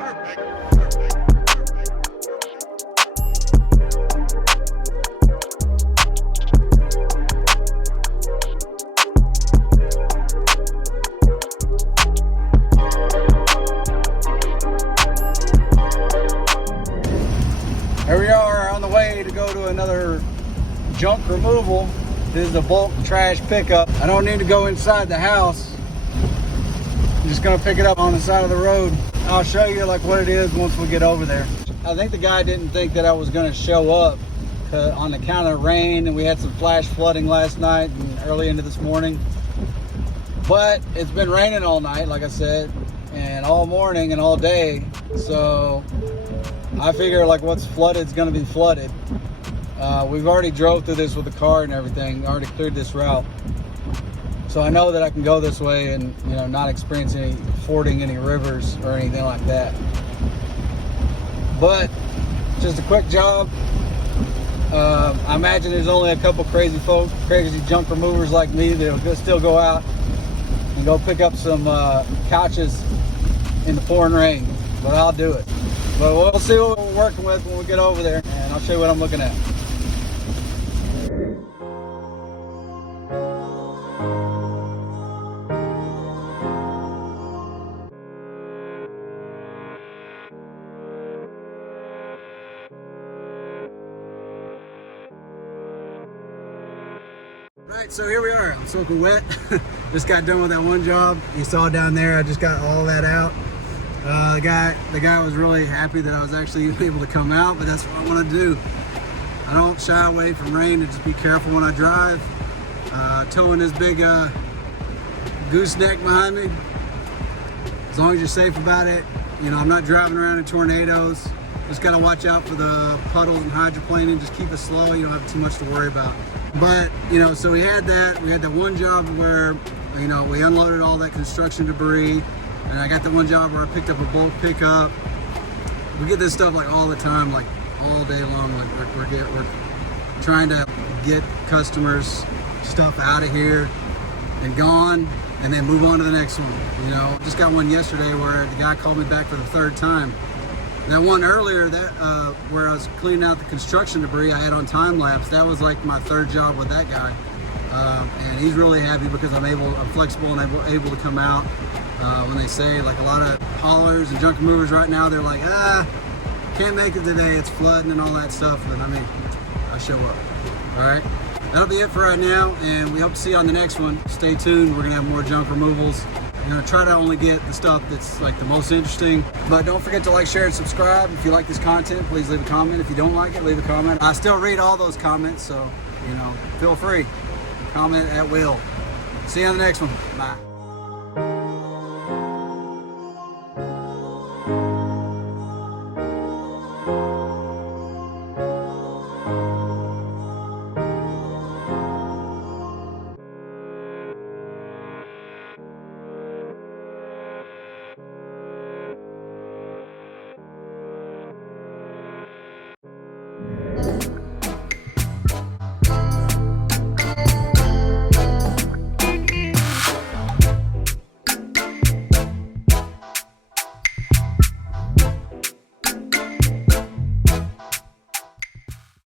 Here we are on the way to go to another junk removal. This is a bulk trash pickup. I don't need to go inside the house. I'm just gonna pick it up on the side of the road. I'll show you like what it is once we get over there. I think the guy didn't think that I was gonna show up on account of rain, and we had some flash flooding last night and early into this morning. But it's been raining all night, like I said, and all morning and all day. So I figure like what's flooded is going to be flooded. We've already drove through this with the car and everything, already cleared this route. So I know that I can go this way and, you know, not experience any fording any rivers or anything like that. But just a quick job. I imagine there's only a couple crazy folks, crazy junk removers like me that'll still go out and go pick up some couches in the pouring rain, but I'll do it. But we'll see what we're working with when we get over there, and I'll show you what I'm looking at. Right, so here we are. I'm soaking wet. Just got done with that one job. You saw down there, I just got all that out. The guy was really happy that I was actually able to come out, but that's what I want to do. I don't shy away from rain, and just be careful when I drive. Towing this big gooseneck behind me. As long as you're safe about it. You know, I'm not driving around in tornadoes. Just got to watch out for the puddles and hydroplaning. Just keep it slow. You don't have too much to worry about. But, you know, so we had that one job where, you know, we unloaded all that construction debris. And I got the one job where I picked up a bulk pickup. We get this stuff like all the time, like all day long. Like we're trying to get customers stuff out of here and gone, and then move on to the next one. You know, just got one yesterday where the guy called me back for the third time. That one earlier, where I was cleaning out the construction debris I had on time-lapse, that was like my third job with that guy. And he's really happy because I'm flexible and able to come out. When they say, like, a lot of haulers and junk movers right now, they're like, can't make it today, it's flooding and all that stuff. But I mean, I show up. All right, that'll be it for right now, and we hope to see you on the next one. Stay tuned. We're gonna have more junk removals. I'm gonna try to only get the stuff that's like the most interesting. But don't forget to like, share, and subscribe. If you like this content, please leave a comment. If you don't like it, leave a comment. I still read all those comments, so, you know, feel free. Comment at will. See you on the next one. Bye.